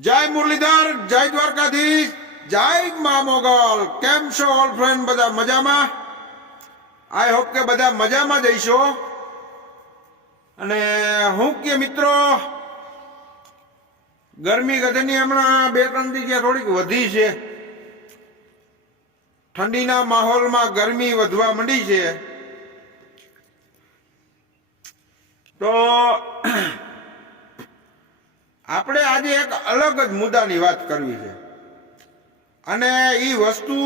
જય મુરલીધર, જય દ્વારકાધીશ, જય મા મોગલ. કેમ છો ઓલ ફ્રેન્ડ બધા મજામાં? આઈ હોપ કે બધા મજામાં જઈશો અને હું કે મિત્રો, ગરમી ગધની હમણાં બે ત્રણ જગ્યા થોડીક વધી છે. ઠંડીના માહોલમાં ગરમી વધવા માંડી છે. તો આપણે આજે એક અલગ જ મુદ્દાની વાત કરવી છે. અને એ વસ્તુ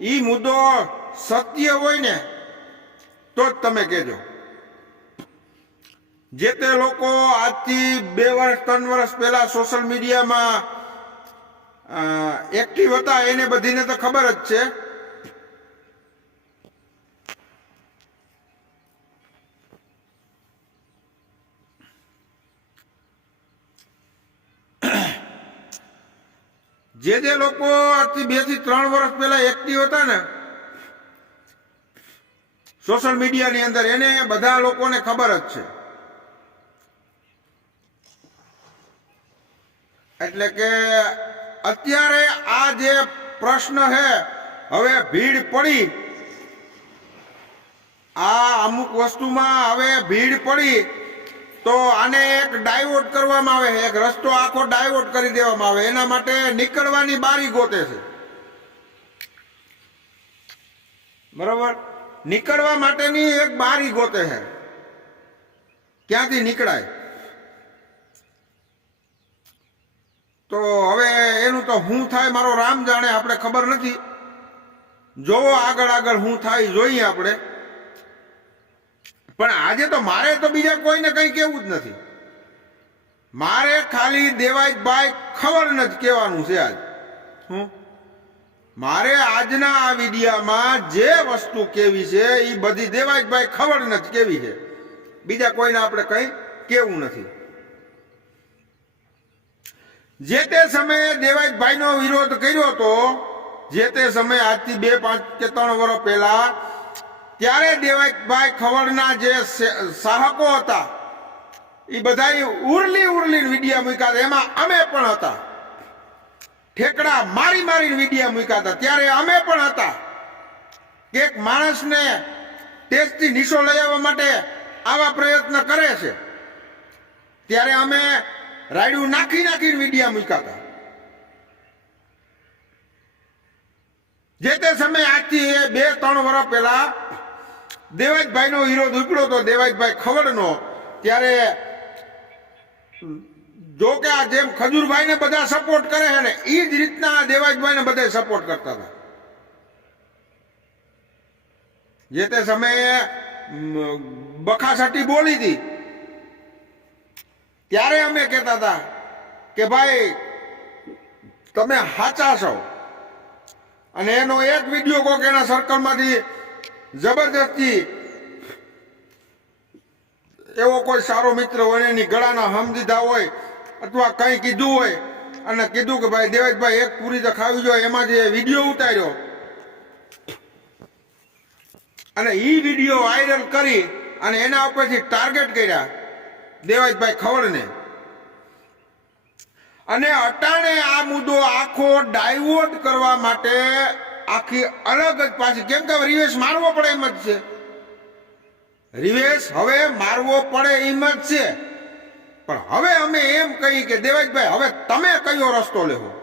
એ મુદ્દો સત્ય હોય ને, તો જ તમે કહેજો. જે તે લોકો આજથી બે વર્ષ, ત્રણ વર્ષ પહેલા સોશિયલ મીડિયામાં એક્ટિવ હતા, એને બધીને તો ખબર જ છે. જે જે લોકો આજથી બેથી ત્રણ વર્ષ પહેલા એક્ટિવ હતા ને સોશિયલ મીડિયાની અંદર એને બધા લોકોને ખબર જ છે. એટલે કે અત્યારે આ જે પ્રશ્ન છે, હવે ભીડ પડી. આ અમુક વસ્તુમાં હવે ભીડ પડી. તો આને એક ડાયવર્ટ કરવામાં આવે છે, એક રસ્તો આખો ડાયવર્ટ કરી દેવામાં આવે. એના માટે નીકળવાની બારી ગોતે છે. બરોબર? નીકળવા માટેની એક બારી ગોતે છે. ક્યાંથી નીકળાય? તો હવે એનું તો હું થાય મારો રામ જાણે, આપણે ખબર નથી. જોવો આગળ આગળ હું થાય, જોઈએ આપણે. પણ આજે તો મારે તો બીજા કોઈને કંઈ કેવું જ નથી. મારે ખાલી દેવાયતભાઈ ખબર જ કહેવાનું છે આજ. હું? મારે આજના આ વિડીયામાં જે વસ્તુ કેવી છે એ બધી દેવાયતભાઈ ખબર જ કેવી છે. બીજા કોઈને આપણે કંઈ કેવું નથી. જે તે સમયે દેવાયતભાઈનો વિરોધ કર્યો હતો જે તે સમયે આજથી બે પાંચ કે ત્રણ વર્ષ પહેલા ત્યારે દેવાયતભાઈ ખવડના જે સાહકો હતા એ બધા ઉરલી ઉરલી વિડીયા મૂક્યા હતા. એમાં અમે પણ હતા. ઠેકડા મારી મારીને વિડીયા મૂક્યા હતા. ત્યારે અમે પણ હતા. કે એક માણસને ટેસ્ટથી નીચો લઈ આવવા માટે આવા પ્રયત્ન કરે છે. ત્યારે અમે રાયડું નાખી નાખીને વિડીયા મૂક્યા હતા. જે તે સમયે આજથી બે, ત્રણ વર્ષ પહેલા દેવાજભાઈનો વિરોધ ઉપડ્યો હતો દેવાજભાઈ ખવડનો, ત્યારે જો કે આ જેમ ખજૂરભાઈને બધા સપોર્ટ કરે છે ને એ જ રીતના દેવાજભાઈને બધા સપોર્ટ કરતા હતા. જે તે સમયે બખાસટી બોલી હતી. ત્યારે અમે કહેતા હતા કે ભાઈ, તમે સાચા છો. અને એનો એક વીડિયો કોક એના સર્કલમાંથી જબરદસ્તી એવો કોઈ સારો મિત્ર હોય એની ગળાના હમ દીધા હોય અથવા કંઈ કીધું હોય અને કીધું કે ભાઈ દેવેશભાઈ એક પૂરી તો ખાવી જોઈએ એમાંથી એ વીડિયો ઉતાર્યો. અને એ વીડિયો વાયરલ કરી અને એના ઉપરથી ટાર્ગેટ કર્યા દેવાજભાઈ ખવડને. અને અટાણે આ મુદ્દો આખો ડાયવર્ટ કરવા માટે આખી અલગ જ પાછી. કેમ કે રિવેશ મારવો પડે એમ જ છે. રિવેશ હવે મારવો પડે એમ જ છે. પણ હવે અમે એમ કહી કે, દેવાજભાઈ, હવે તમે કયો રસ્તો લેવો?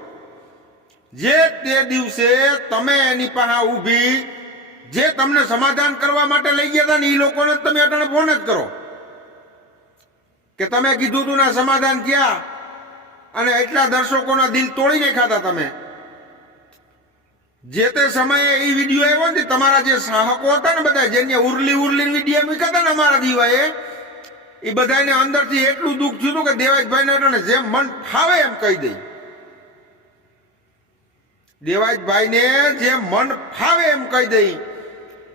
જે તે દિવસે તમે એની પાસે ઊભી, જે તમને સમાધાન કરવા માટે લઈ ગયા હતા ને એ લોકોને તમે અટાણે ફોન જ કરો. કે તમે કીધું તું ના સમાધાન ક્યાં? અને એટલા દર્શકોના દિલ તોડી નાખ્યા હતા તમે. જે તે સમયે એ વીડિયો આવ્યો ને, તમારા જે સાહકો હતા ને બધા, જેને ઉરલી ઉરલી વીડિયો મૂક્યા હતા ને અમારા દીવાએ એ બધાને અંદરથી એટલું દુઃખ થયું કે દેવાજભાઈ ને જેમ મન ફાવે એમ કહી દઈ દેવાજભાઈને જેમ મન ફાવે એમ કહી દઈ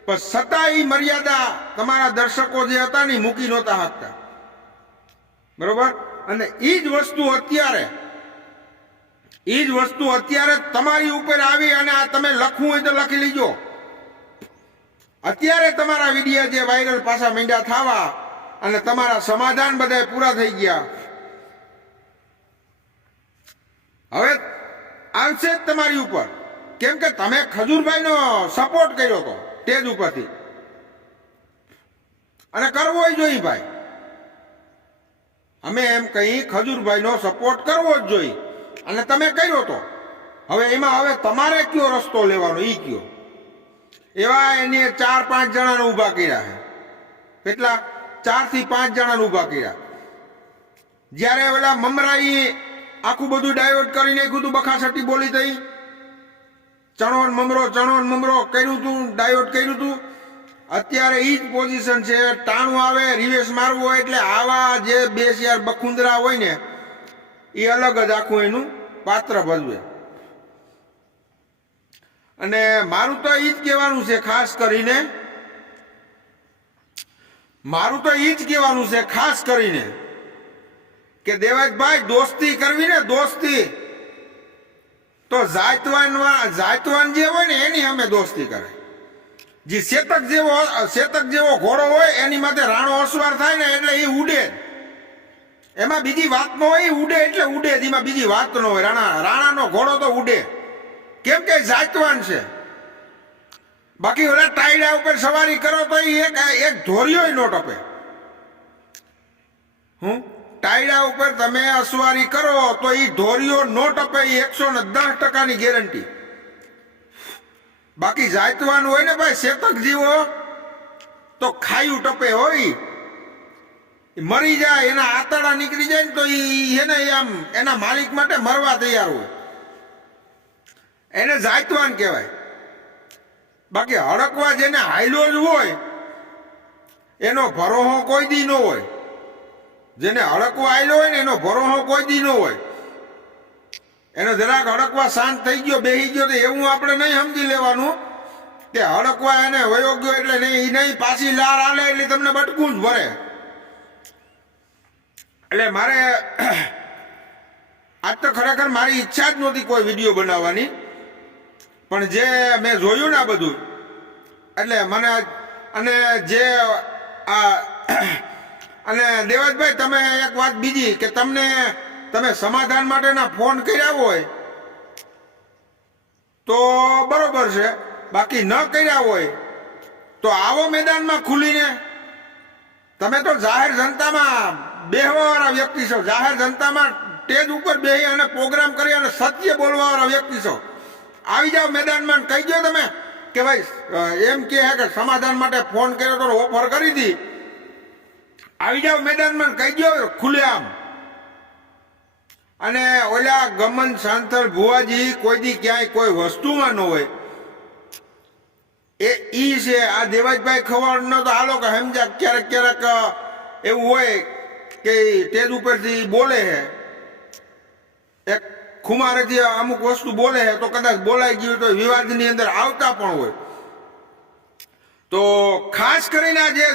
પણ છતાં એ મર્યાદા તમારા દર્શકો જે હતા ને મૂકી નહોતા હતા બરોબર? અને એ જ વસ્તુ અત્યારે એ જ વસ્તુ અત્યારે તમારી ઉપર આવી અને આ તમે લખવું હોય તો લખી લીજો. અત્યારે તમારા વીડિયો જે વાયરલ પાછા મીંડા થવા અને તમારા સમાધાન બધા પૂરા થઈ ગયા. હવે આવશે જ તમારી ઉપર. કેમ કે તમે ખજૂરભાઈનો સપોર્ટ કર્યો હતો જ ઉપરથી. અને કરવો જોઈએ ભાઈ. અમે એમ કહી ખજૂરભાઈનો સપોર્ટ કરવો જ જોઈએ. અને તમે કર્યો તો. હવે એમાં હવે તમારે કયો રસ્તો લેવાનો એ કયો? એવા એને ચાર પાંચ જણાને ઊભા કર્યા કેટલા? ચારથી પાંચ જણાને ઊભા કર્યા. જ્યારે ઓલા મમરાઈ આખું બધું ડાયવર્ટ કરી નાખ્યું હતું બખાસટી બોલી તઈ ચણો મમરો ચણો મમરો કર્યું હતું ડાયવર્ટ કર્યું હતું અત્યારે ઈ જ પોઝિશન છે, ટાણું આવે રિવેશ મારવું હોય એટલે આવા જે બે શિયાર બખુંદરા હોય ને એ અલગ જ આખું એનું પાત્ર ભજવે અને મારું તો એ જ કહેવાનું છે, ખાસ કરીને, મારું તો એ જ કહેવાનું છે, ખાસ કરીને, કે દેવાજભાઈ દોસ્તી કરવી ને દોસ્તી, તો જાતવાન જાતવાન જે હોય ને એની અમે દોસ્તી કરે જે શેતક જેવો શેતક જેવો ઘોડો હોય, એની માથે રાણો અસવાર થાય ને એટલે એ ઉડે. એમાં બીજી વાત ન હોય ઉડે એટલે ઉડે. એમાં બીજી વાત ન હોય. રાણા, રાણાનો ઘોડો તો ઉડે. કેમ કે જાતવાન છે. બાકી ઓલા ટાયડા ઉપર સવારી કરો તો એક એક ધોરિયો નો ટપે. હું? ટાયડા ઉપર તમે અસવારી કરો તો એ ધોરિયો નો ટપે એકસો ને દસ ટકાની ગેરંટી. બાકી જાતવાનું હોય ને ભાઈ, શેતક જીવો, તો ખાયું ટપે હોય. મરી જાય, એના આતડા નીકળી જાય ને તો એને આમ એના માલિક માટે મરવા તૈયાર હોય. એને જાયતવાન કહેવાય. બાકી હડકવા જેને હાયલો જ હોય, એનો ભરોહો કોઈ દી ન હોય. જેને હડકવા આયલો હોય ને એનો ભરોહો કોઈ દી ન હોય. એનો જરાક હડકવા શાંત થઈ ગયો, બેહી ગયો, તો એવું આપણે નહીં સમજી લેવાનું કે હડકવા એને વયો ગયો એટલે નહીં નહીં, પાછી લાર આલે એટલે તમને બટકું જ ભરે. એટલે મારે આજ તો ખરેખર મારી ઈચ્છા જ નહોતી કોઈ વીડિયો બનાવવાની. પણ જે મેં જોયું ને આ બધું, એટલે મને અને જે આ, અને દેવાજભાઈ તમે એક વાત બીજી કે તમને, તમે સમાધાન માટેના ફોન કર્યા હોય, તો બરોબર છે. બાકી ન કર્યા હોય, તો આવો મેદાનમાં ખુલીને. તમે તો જાહેર જનતામાં બેહવાવાળા વ્યક્તિ છો. જાહેર જનતામાં સ્ટેજ ઉપર બેહી અને પ્રોગ્રામ કરી અને સત્ય બોલવાવાળા વ્યક્તિ છો. આવી જાઓ મેદાનમાં કહી દો તમે કે ભાઈ એમ કે કે સમાધાન માટે ફોન કર્યો તો ઓફર કરી હતી આવી જાઓ મેદાનમાં કહી દો ખુલે આમ. અને ઓલા ગમન શાંતર ભુવાજી કોઈ દી ક્યાંય કોઈ વસ્તુમાં ન હોય. એ ઈ છે, આ દેવાજભાઈ ખવાડ ન તો હાલો કે સમજા, ક્યારેક ક્યારેક એવું હોય કે સ્ટેજ ઉપરથી બોલે છે એક ખુમારેથી અમુક વસ્તુ બોલે છે તો કદાચ બોલાઈ ગયું તો વિવાદની અંદર આવતા પણ હોય. તો ખાસ કરીને જે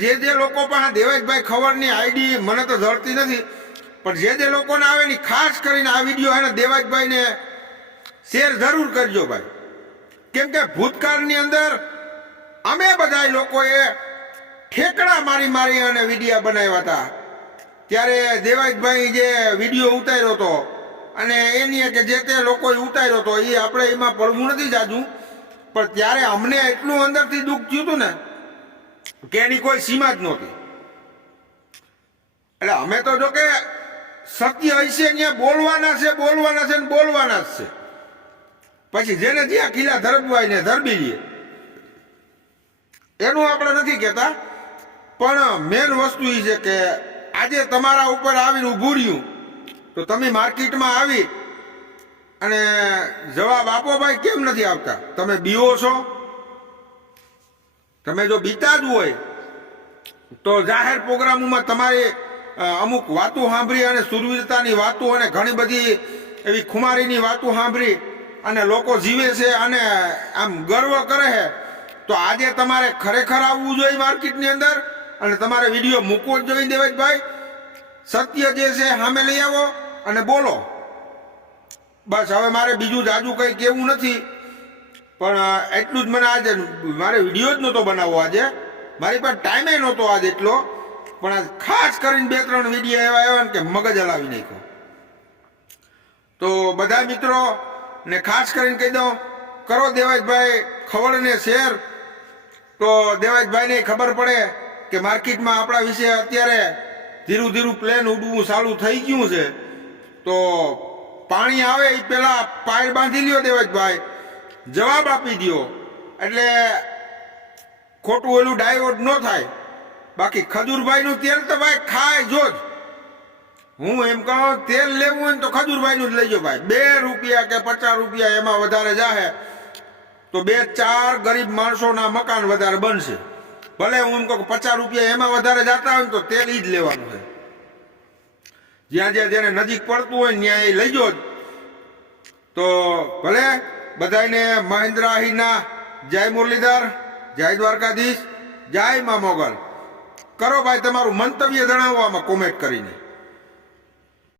જે જે લોકો પાસે દેવેશભાઈ ખબરની આઈડી મને તો ધરતી નથી, પણ જે જે લોકોને આવે ને ખાસ કરીને આ વીડિયો એને દેવાજભાઈને શેર જરૂર કરજો ભાઈ. કેમ કે ભૂતકાળની અંદર અમે બધા લોકોએ ઠેકડા મારી મારી અને વિડીયા બનાવ્યા હતા. ત્યારે દેવાજભાઈ જે વીડિયો ઉતાર્યો હતો અને એની કે જે તે લોકોએ ઉતાર્યો હતો એ આપણે એમાં પડવું નથી જાજું. પણ ત્યારે અમને એટલું અંદરથી દુઃખ થયું હતું ને, કે એની કોઈ સીમા જ નહોતી. એટલે અમે તો જો કે સત્ય હશે ત્યાં બોલવાના છે બોલવાના છે ને બોલવાના જ છે. પછી જેને જ્યાં ખીલા ધરબવાય ને ધરબી લઈએ એનું આપણે નથી કહેતા, પણ મેન વસ્તુ એ છે કે આજે તમારા ઉપર આવીને ઊભું રહ્યું. તો તમે માર્કેટમાં આવી અને જવાબ આપો ભાઈ, કેમ નથી આવતા? તમે બીઓ છો? તમે જો બીતા જ હોય, તો જાહેર પ્રોગ્રામોમાં તમારી અમુક વાતો સાંભળી અને સુરવીરતાની વાતો અને ઘણી બધી એવી ખુમારીની વાતો સાંભળી અને લોકો જીવે છે અને આમ ગર્વ કરે છે, તો આજે તમારે ખરેખર આવવું જોઈએ માર્કેટની અંદર અને તમારે વીડિયો મૂકવો જ જોઈએ દેવેશભાઈ સત્ય જે છે સામે લઈ આવો અને બોલો. બસ, હવે મારે બીજું જાજુ કંઈ કેવું નથી, પણ એટલું જ મને આજે મારે વીડિયો જ નહોતો બનાવવો આજે. મારી પાસે ટાઈમે નહોતો આજે એટલો, પણ આજ ખાસ કરીને બે ત્રણ વીડિયો એવા આવ્યા ને કે મગજ હલાવી નાખ્યો. તો બધા મિત્રો, ને ખાસ કરીને કહી દઉં, કરો દેવાજભાઈ ખવડને શેર. તો દેવાજભાઈને ખબર પડે કે માર્કેટમાં આપણા વિશે અત્યારે ધીરું ધીરું પ્લેન ઉડવું ચાલુ થઈ ગયું છે. તો પાણી આવે એ પેલા પાયર બાંધી લ્યો દેવાજભાઈ. જવાબ આપી દ્યો. એટલે ખોટું ઓલું ડાયવર્ટ ન થાય. બાકી ખજૂરભાઈનું તેલ તો ભાઈ ખાય જો જ. હું એમ કહું, તેલ લેવું હોય તો ખજૂરભાઈનું જ લેજો ભાઈ. બે રૂપિયા કે પચાસ રૂપિયા એમાં વધારે જાહે. તો બે ચાર ગરીબ માણસોના મકાન વધારે બનશે. ભલે હું એમ કહું પચાસ રૂપિયા એમાં વધારે જતા હોય ને તો તેલ જ લેવાનું છે જ્યાં જ્યાં જેને નજીક પડતું હોય ત્યાં એ લઈજો જ. તો ભલે બધાને મહેન્દ્ર આહીના જય મુરલીધર, જય દ્વારકાધીશ, જય મા મોગલ. કરો ભાઈ તમારું મંતવ્ય જણાવો આમાં કોમેન્ટ કરીને.